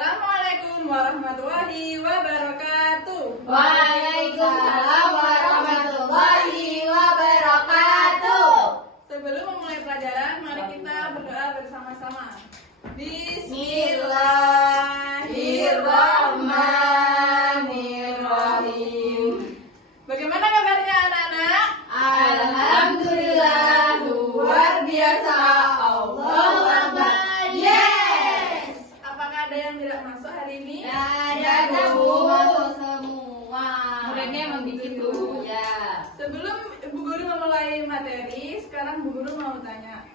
Assalamualaikum warahmatullahi wabarakatuh. Waalaikumsalam warahmatullahi wabarakatuh. Sebelum memulai pelajaran, mari kita berdoa bersama-sama. Bismillahirrahmanirrahim. Bagaimana kabarnya anak-anak? Alhamdulillah, luar biasa. Allahu Akbar. Yes. Apakah ada yang tidak masuk hari ini? Ada Bu, masuk semua. Muridnya emang bikin dulu. Ya. Sebelum Ibu Guru memulai materi, sekarang Bu Guru mau tanya.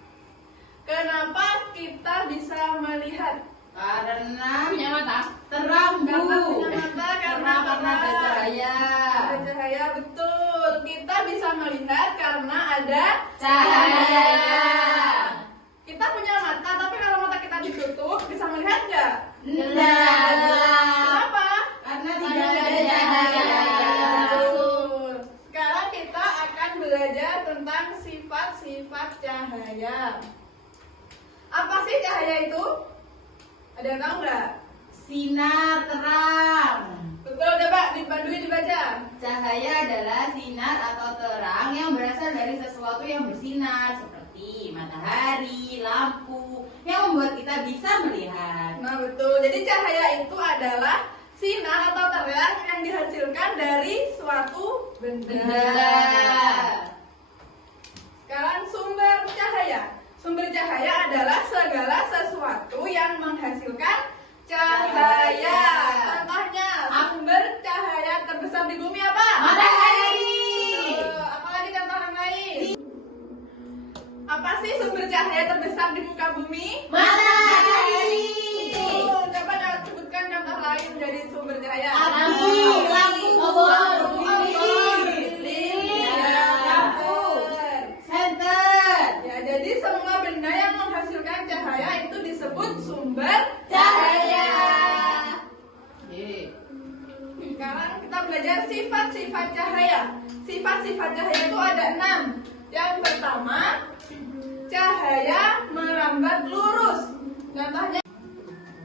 Kenapa kita bisa melihat? Karena Punya mata? terang, Bu. Karena punya mata, karena ada cahaya. Ada cahaya, betul. Kita bisa melihat karena ada Cahaya. Kita punya mata, tapi kalau mata kita ditutup, bisa melihat nggak? Enggak. Kenapa? Karena tidak ada cahaya. Betul. Sekarang kita akan belajar tentang sifat-sifat cahaya. Apa sih cahaya itu? Ada yang tahu nggak? Sinar terang. Betul, coba dibaca. Cahaya adalah sinar atau terang yang berasal dari sesuatu yang bersinar seperti matahari, lampu yang membuat kita bisa melihat. Nah, betul. Jadi cahaya itu adalah sinar atau terang yang dihasilkan dari suatu benda. Sekarang sumber cahaya. Sumber cahaya adalah segala sesuatu yang menghasilkan cahaya. Contohnya, sumber cahaya terbesar di bumi apa? Matahari. Apalagi contoh yang lain? Apa sih sumber cahaya terbesar di muka bumi? Matahari. Betul. Coba sebutkan contoh lain dari sumber cahaya. Lampu, Lilin, lampu. senter, Ya, jadi semua benda yang menghasilkan cahaya itu disebut sumber cahaya. Sekarang kita belajar sifat-sifat cahaya. Sifat-sifat cahaya itu ada 6. Yang pertama, cahaya merambat lurus. Contohnya,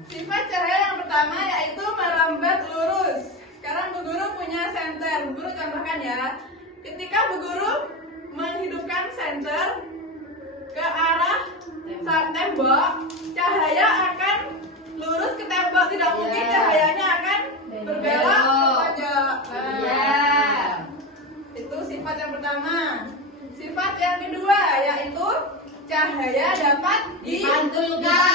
sifat cahaya yang pertama yaitu merambat lurus. Sekarang Bu Guru punya senter. Bu Guru contohkan ya. Ketika Bu Guru menghidupkan senter ke arah tembok, cahaya akan lurus ke tembok. Tidak mungkin cahayanya akan berbelok ke pojok. Itu sifat yang pertama. Sifat yang kedua yaitu cahaya dapat Dipantulkan.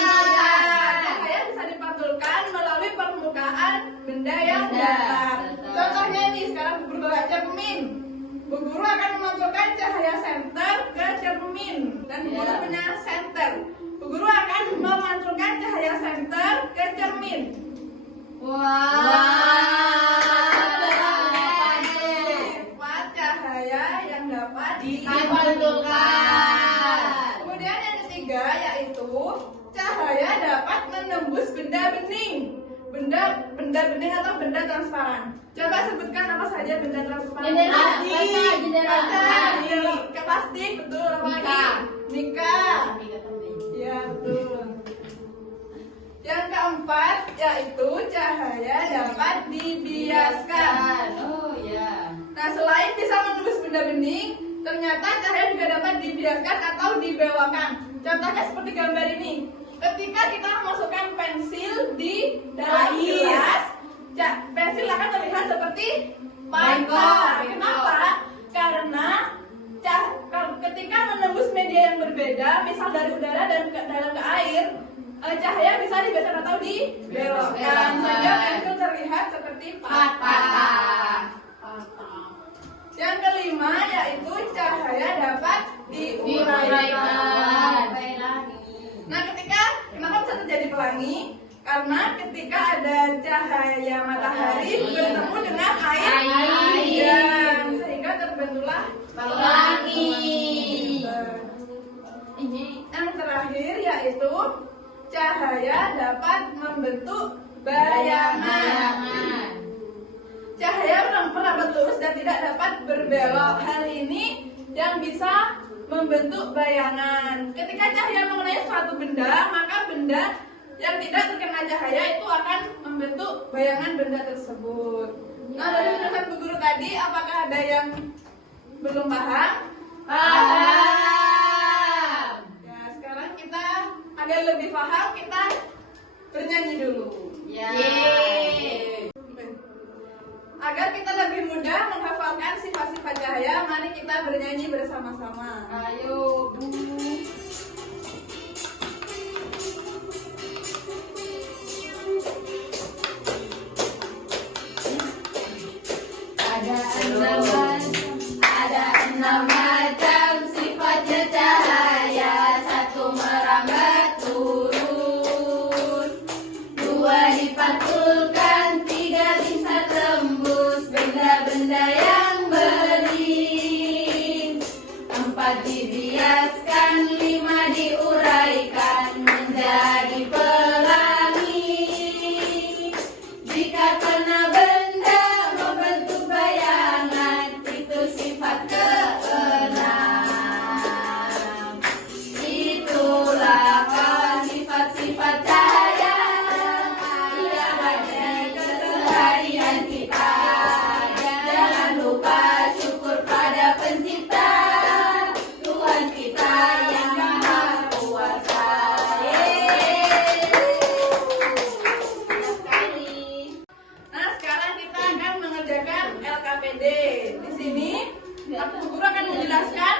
Cahaya bisa dipantulkan melalui permukaan benda yang datar. Betul. Contohnya ini, sekarang Bu Guru bawa cermin. Bu Guru akan memantulkan cahaya senter ke cermin. Dan Bu Guru punya senter. Bu Guru akan memantulkan cahaya senter ke cermin. Sifat cahaya yang dapat Dipantulkan. Kemudian yang ketiga yaitu cahaya dapat menembus benda bening. Benda bening atau benda transparan. Coba sebutkan apa saja benda transparan. Kaca, plastik, betul. Apa lagi? Nika. Ya, betul. Yang keempat yaitu cahaya dapat dibiaskan. Oh ya. Nah, selain bisa menembus benda bening, ternyata cahaya juga dapat dibiaskan atau dibelokkan. Contohnya seperti gambar ini. Ketika kita memasukkan pensil di dalam gelas, pensil akan terlihat seperti bengkok. Kenapa? Karena ketika menembus media yang berbeda, misal dari udara dan dalam ke air, cahaya bisa dibiaskan atau dibelokkan sehingga pensil terlihat seperti patah. Yang kelima yaitu cahaya dapat diuraikan. Nah, kenapa bisa terjadi pelangi? Karena ketika ada cahaya matahari bertemu dengan air hujan, sehingga terbentuklah Pelangi. Yang terakhir yaitu cahaya dapat membentuk bayangan. Cahaya merambat lurus dan tidak dapat berbelok. Hal ini yang bisa membentuk bayangan. Ketika cahaya mengenai suatu benda, maka benda yang tidak terkena cahaya itu akan membentuk bayangan benda tersebut. Nah, dari penjelasan Bu Guru tadi, apakah ada yang belum paham? Paham. Ya, sekarang kita agar lebih paham, kita bernyanyi dulu. Ya. Agar kita lebih mudah menghafalkan sifat-sifat cahaya, mari kita bernyanyi bersama-sama. Ayo, Bu. Ada enam macam sifatnya cahaya. Satu merambat lurus, dua dipantulkan, tiga bisa tembus benda-benda yang bening, empat dibiaskan, lima diuraikan menjadi pelangi. Jika kena benda membentuk bayangan, itu sifat keenam. Itulah sifat-sifat cahaya yang ada di keseharian kita. Jangan lupa syukur pada Pencipta, Tuhan kita yang Maha Kuasa. Nah, sekarang kita akan mengerjakan LKPD. Di sini, Aku Guru akan menjelaskan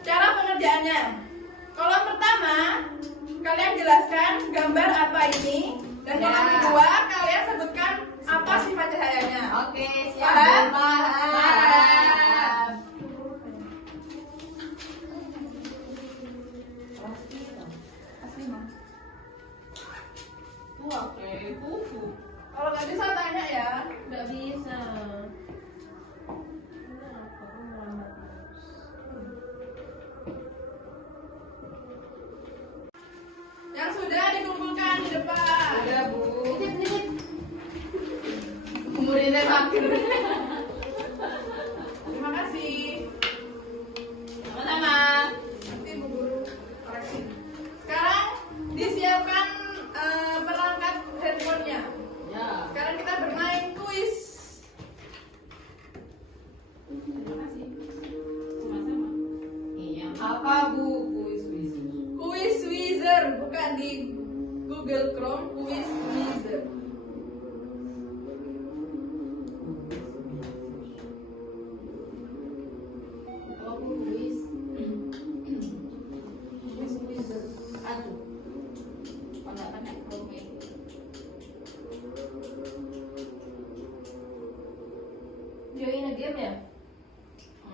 cara pengerjaannya. Kolom pertama, kalian jelaskan gambar apa ini, dan kolom kedua, kalian sebutkan apa sifat cahayanya. Oke, siap. Paham? Paham. Oke, kuku. Kalau nggak bisa tanya ya. Nggak bisa. Yang sudah dikumpulkan di depan. Ada, Bu. Muridnya makin. Terima kasih. Sama-sama. Nanti Bu Guru koreksi. Sekarang disiapkan perangkat handphonenya. Ya. Sekarang kita bermain kuis. Iya. Apa, Bu? Kuis-kuis. Kuis Wizard, buka di Google Chrome, kuis Wizard. Oh, kuis. Kuis Wizard. Aduh. Pandang-pandang. Oke. Join a game ya?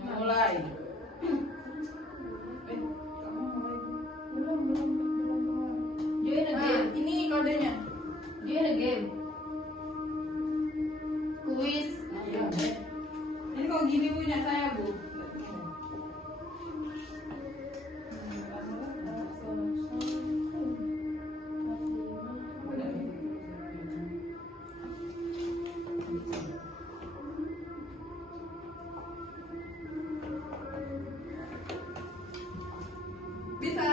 Mulai. Kamu mulai. Belum. Join a Nah, game. ini kodenya. Join a game. Kuis. Iya. Ini kok gini punya saya, Bu? Bisa?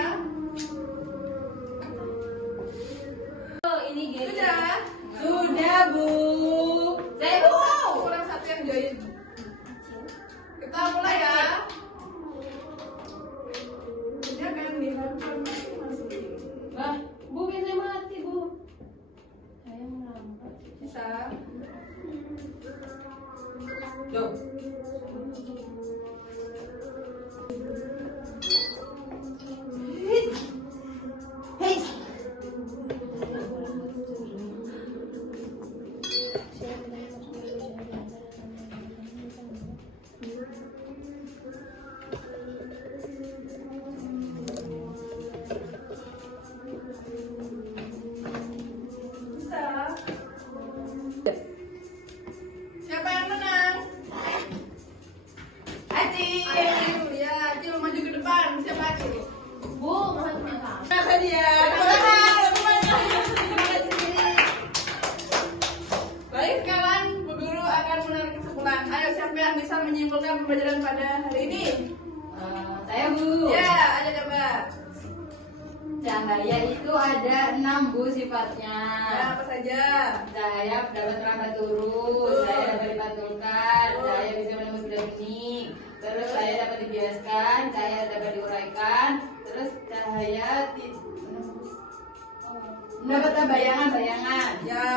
Oh, ini game. Sudah? Sudah, Bu. Saya, Bu. Kurang satu yang join. Kita mulai ya. Jangan di handphone masing-masing. Lah, Bu bisa mati, Bu. Saya melambat. Bisa? Tuh. Hei. Bisa? Siapa yang menang? Aci. Acil, ya Acil maju ke depan. Siapa Acil? Bu, mohon maaf. Nah, dia. Baik, sekarang Bu Guru akan menarik kesimpulan. Ayo, siapa yang bisa menyimpulkan pembelajaran pada hari ini? Saya, Bu. Ya, ayo coba. Cahaya itu ada 6 Bu sifatnya. Nah, apa saja? Cahaya dapat merambat lurus, cahaya dapat dipantulkan, cahaya bisa menembus benda bening, terus cahaya dapat dibiaskan, cahaya dapat diuraikan, terus cahaya dapat bayangan-bayangan. Ya.